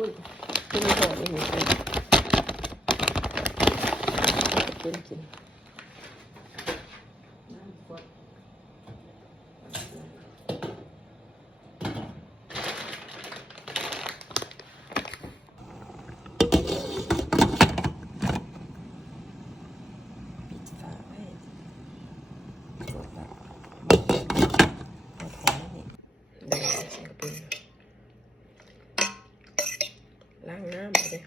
ปุ้นที่ไม่หอมไม่เห็นกินกินล้างน้ำไปเลย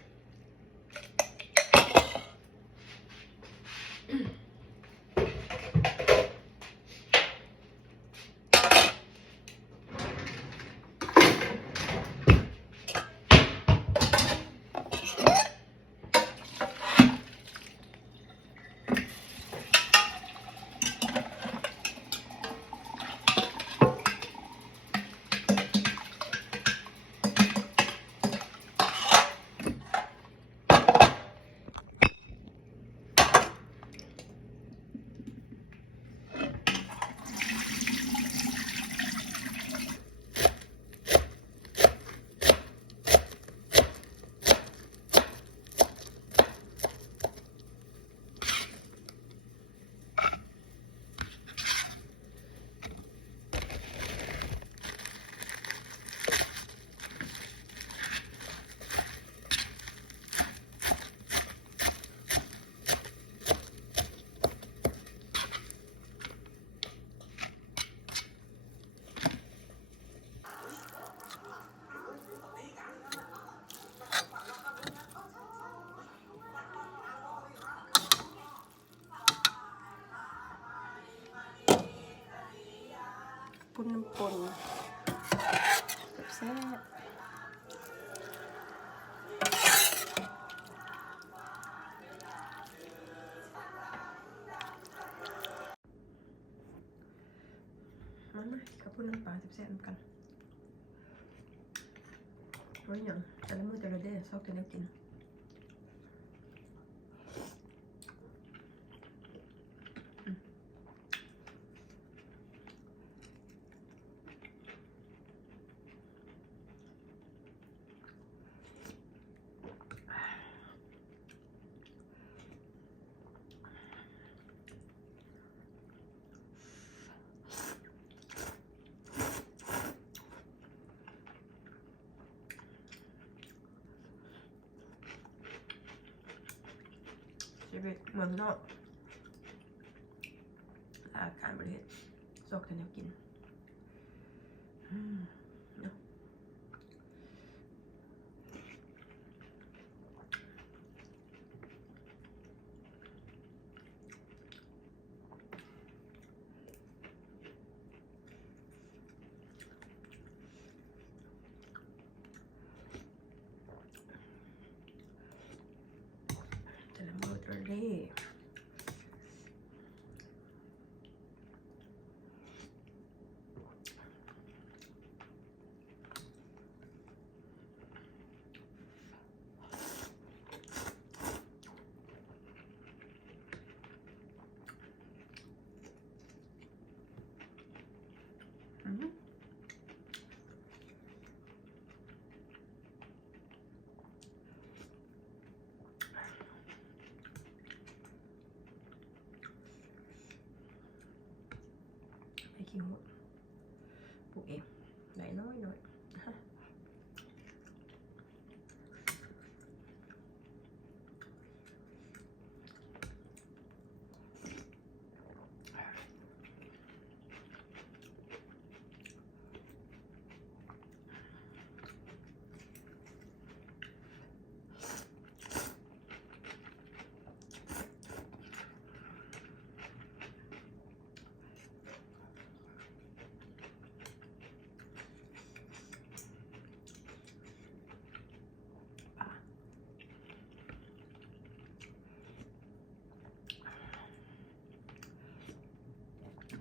ปุ้นน้ำปนแซ่บมันไหมกับปุ้นน้ำปลาแซ่บๆกันเพราะอย่างแต่ละมื้อแต่ละเดือนชอบแต่ละกินชีวิตเมืองนอกอาการประเทศชอบแต่แนวกินเนาะแต่ละมื้อแต่ละเดือนไม่ขี้หัวปลูกเองได้น้อย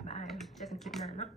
บายเจอกันคลิปหน้าเนาะ